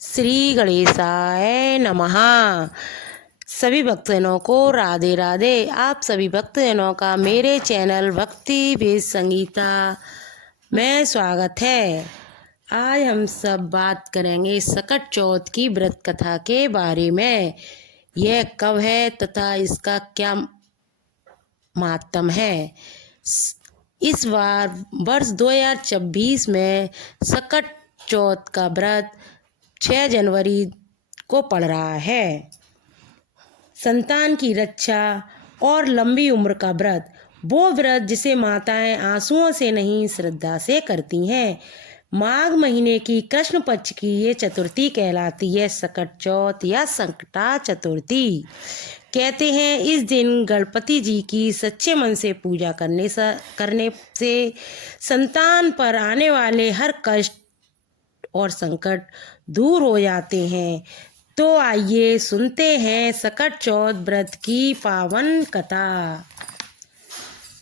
श्री गणेशाय नमः। सभी भक्तजनों को राधे राधे। आप सभी भक्तजनों का मेरे चैनल भक्ति वेद संगीता में स्वागत है। आज हम सब बात करेंगे सकट चौथ की व्रत कथा के बारे में। यह कब है तथा इसका क्या महात्म्य है। इस बार वर्ष 2026 में सकट चौथ का व्रत 6 जनवरी को पड़ रहा है। संतान की रक्षा और लंबी उम्र का व्रत, वो व्रत जिसे माताएं आंसुओं से नहीं श्रद्धा से करती हैं। माघ महीने की कृष्ण पक्ष की ये चतुर्थी कहलाती है सकट चौथ या संकटा चतुर्थी। कहते हैं इस दिन गणपति जी की सच्चे मन से पूजा करने से संतान पर आने वाले हर कष्ट और संकट दूर हो जाते हैं। तो आइए सुनते हैं सकट चौथ व्रत की पावन कथा।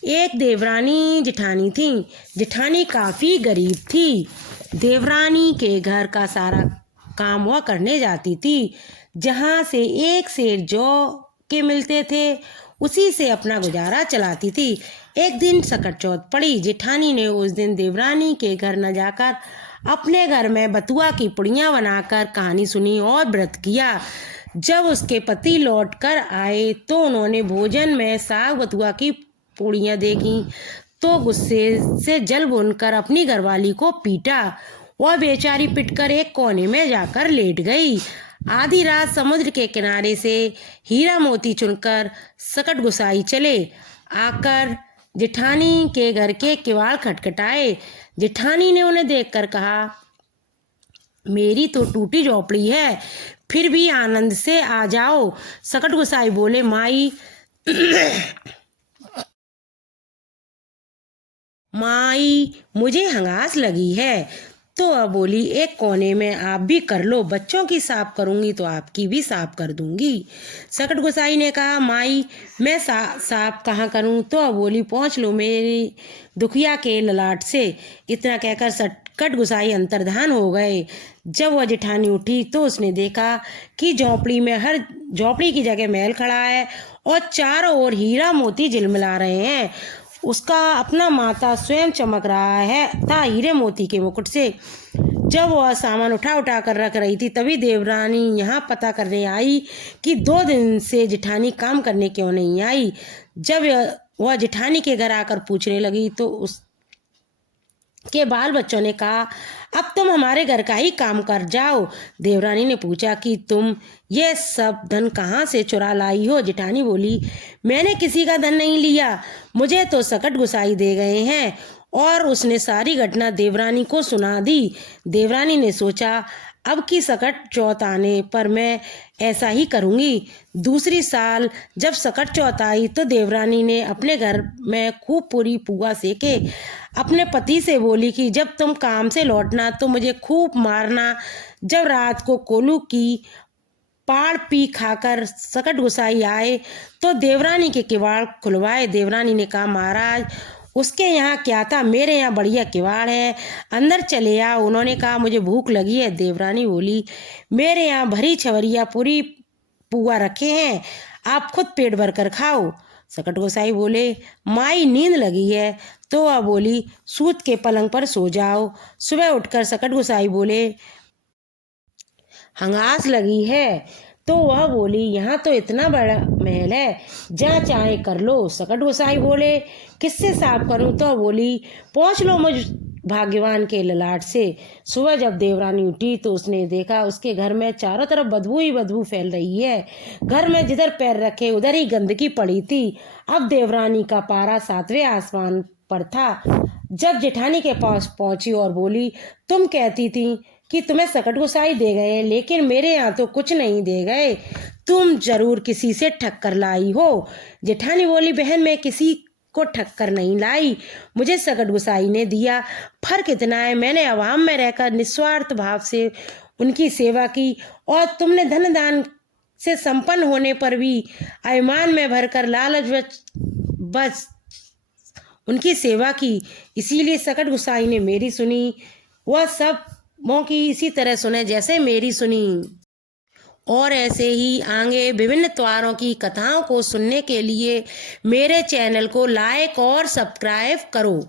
एक देवरानी जेठानी थी। जेठानी काफ़ी गरीब थी। देवरानी के घर का सारा काम वह करने जाती थी। जहाँ से एक सेर जौ के मिलते थे उसी से अपना गुजारा चलाती थी। एक दिन सकट चौथ पड़ी। जेठानी ने उस दिन देवरानी के घर न जाकर अपने घर में बथुआ की पुड़ियाँ बनाकर कहानी सुनी और व्रत किया। जब उसके पति लौट कर आए तो उन्होंने भोजन में साग बथुआ की पूड़ियाँ देखी तो गुस्से से जल भूनकर अपनी घरवाली को पीटा। वह बेचारी पिटकर एक कोने में जाकर लेट गई। आधी रात समुद्र के किनारे से हीरा मोती चुनकर सकट गोसाई चले आकर जेठानी के घर के किवाड़ खटखटाए। जेठानी ने उन्हें देखकर कहा, मेरी तो टूटी झोपड़ी है, फिर भी आनंद से आ जाओ। सकट गोसाई बोले, माई मुझे हंगास लगी है। तो अब बोली, एक कोने में आप भी कर लो, बच्चों की साफ करूंगी तो आपकी भी साफ कर दूंगी। सकट गोसाई ने कहा, माई मैं साफ कहाँ करूं। तो अब बोली, पहुँच लो मेरी दुखिया के ललाट से। इतना कहकर सकट गोसाई अंतर्धान हो गए। जब वह जेठानी उठी तो उसने देखा कि झोपड़ी में हर झोपड़ी की जगह महल खड़ा है और चारों ओर हीरा मोती झिलमिला रहे हैं। उसका अपना माता स्वयं चमक रहा है था हीरे मोती के मुकुट से। जब वह सामान उठा कर रख रही थी तभी देवरानी यहाँ पता करने आई कि 2 दिन से जेठानी काम करने क्यों नहीं आई। जब वह जेठानी के घर आकर पूछने लगी तो उसके बाल बच्चों ने कहा, अब तुम हमारे घर का ही काम कर जाओ। देवरानी ने पूछा कि तुम ये सब धन कहाँ से चुरा लाई हो। जेठानी बोली, मैंने किसी का धन नहीं लिया, मुझे तो सकट गोसाई दे गए हैं। और उसने सारी घटना देवरानी को सुना दी। देवरानी ने सोचा, अब की सकट चौथ आने पर मैं ऐसा ही करूँगी। दूसरी साल जब सकट चौथ आई तो देवरानी ने अपने घर में खूब पूरी पुआ सेके। अपने पति से बोली कि जब तुम काम से लौटना तो मुझे खूब मारना। जब रात को कोलू की पाड़ पी खाकर सकट गोसाई आए तो देवरानी के किवाड़ खुलवाए। देवरानी ने कहा, महाराज उसके यहाँ क्या था, मेरे यहाँ बढ़िया किवाड़ है, अंदर चले आओ। उन्होंने कहा, मुझे भूख लगी है। देवरानी बोली, मेरे यहाँ भरी छवरिया पूरी पुआ रखे हैं, आप खुद पेट भर कर खाओ। सकट गोसाई बोले, माई नींद लगी है। तो वह बोली, सूत के पलंग पर सो जाओ। सुबह उठकर सकट गोसाई बोले, हंगास लगी है। तो वह बोली, यहाँ तो इतना बड़ा महल है, जहाँ चाहे कर लो। सकट गोसाई बोले, किससे साफ करूँ। तो बोली, पहुँच लो मुझ भाग्यवान के ललाट से। सुबह जब देवरानी उठी तो उसने देखा उसके घर में चारों तरफ बदबू ही बदबू फैल रही है। घर में जिधर पैर रखे उधर ही गंदगी पड़ी थी। अब देवरानी का पारा 7वें आसमान पर था। जब जेठानी के पास पहुंची और बोली, तुम कहती थी कि तुम्हें सकट गोसाई दे गए, लेकिन मेरे यहाँ तो कुछ नहीं दे गए, तुम जरूर किसी से ठक्कर लाई हो। जेठानी बोली, बहन मैं किसी को ठक्कर नहीं लाई, मुझे सकट गोसाई ने दिया। फर्क इतना है, मैंने अवाम में रहकर निस्वार्थ भाव से उनकी सेवा की और तुमने धन दान से संपन्न होने पर भी अभिमान में भरकर लालच बस उनकी सेवा की। इसीलिए सकट गोसाई ने मेरी सुनी। वह सब की इसी तरह सुने जैसे मेरी सुनी। और ऐसे ही आगे विभिन्न त्योहारों की कथाओं को सुनने के लिए मेरे चैनल को लाइक और सब्सक्राइब करो।